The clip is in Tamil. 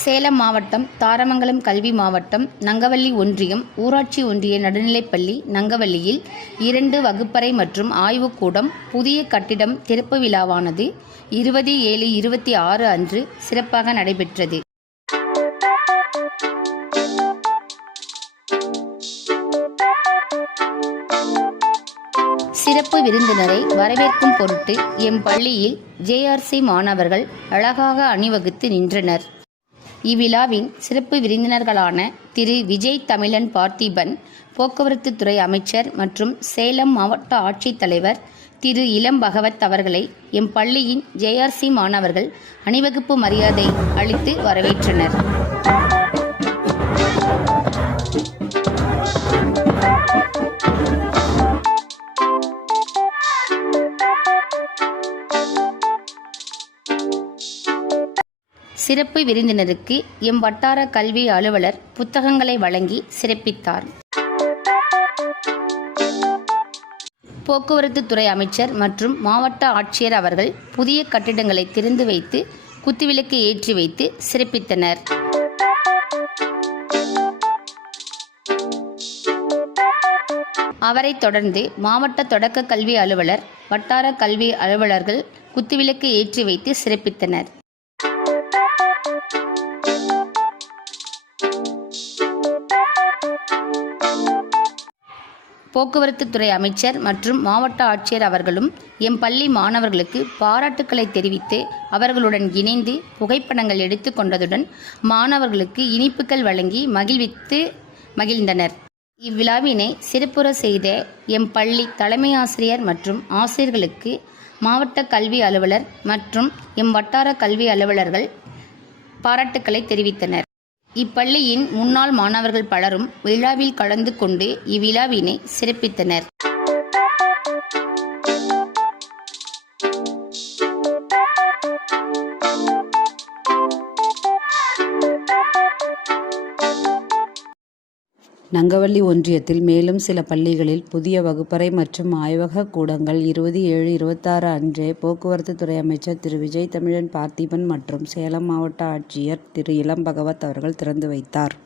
சேலம் மாவட்டம் தாரமங்கலம் கல்வி மாவட்டம் நங்கவள்ளி ஒன்றியம் ஊராட்சி ஒன்றிய நடுநிலைப்பள்ளி நங்கவள்ளியில் 2 வகுப்பறை மற்றும் ஆய்வுக்கூடம் புதிய கட்டிடம் திறப்பு விழாவானது 20/7/26 அன்று சிறப்பாக நடைபெற்றது. சிறப்பு விருந்தினரை வரவேற்கும் பொருட்டு எம் பள்ளியில் JRC மாணவர்கள் அழகாக அணிவகுத்து நின்றனர். இவ்விழாவின் சிறப்பு விருந்தினர்களான திரு விஜய் தமிழன் பார்த்திபன், போக்குவரத்து துறை அமைச்சர் மற்றும் சேலம் மாவட்ட ஆட்சித்தலைவர் திரு இளம் பகவத் அவர்களை எம் பள்ளியின் JRC மாணவர்கள் அணிவகுப்பு மரியாதை அளித்து வரவேற்றனர். சிறப்பு விருந்தினருக்கு எம் வட்டார கல்வி அலுவலர் புத்தகங்களை வழங்கி சிறப்பித்தார். போக்குவரத்து துறை அமைச்சர் மற்றும் மாவட்ட ஆட்சியர் அவர்கள் புதிய கட்டிடங்களை திறந்து வைத்து குத்துவிளக்கு ஏற்றி வைத்து சிறப்பித்தனர். அவரைத் தொடர்ந்து மாவட்ட தொடக்க கல்வி அலுவலர், வட்டார கல்வி அலுவலர்கள் குத்துவிளக்கு ஏற்றி வைத்து சிறப்பித்தனர். போக்குவரத்து துறை அமைச்சர் மற்றும் மாவட்ட ஆட்சியர் அவர்களும் எம் பள்ளி மாணவர்களுக்கு பாராட்டுக்களை தெரிவித்து அவர்களுடன் இணைந்து புகைப்படங்கள் எடுத்து கொண்டதுடன் மாணவர்களுக்கு இனிப்புகள் வழங்கி மகிழ்ந்தனர். இவ்விழாவினை சிறப்புற செய்த எம் பள்ளி தலைமை ஆசிரியர் மற்றும் ஆசிரியர்களுக்கு மாவட்ட கல்வி அலுவலர் மற்றும் எம் வட்டார கல்வி அலுவலர்கள் பாராட்டுக்களை தெரிவித்தனர். இப்பள்ளியின் முன்னாள் மாணவர்கள் பலரும் விழாவில் கலந்து கொண்டு இவ்விழாவினை சிறப்பித்தனர். நங்கவள்ளி ஒன்றியத்தில் மேலும் சில பள்ளிகளில் புதிய வகுப்பறை மற்றும் ஆய்வக கூடங்கள் 20/7/26 அன்றே போக்குவரத்து துறை அமைச்சர் திரு விஜய் தமிழன் பார்த்திபன் மற்றும் சேலம் மாவட்ட ஆட்சியர் திரு இளம் பகவத் அவர்கள் திறந்து வைத்தார்.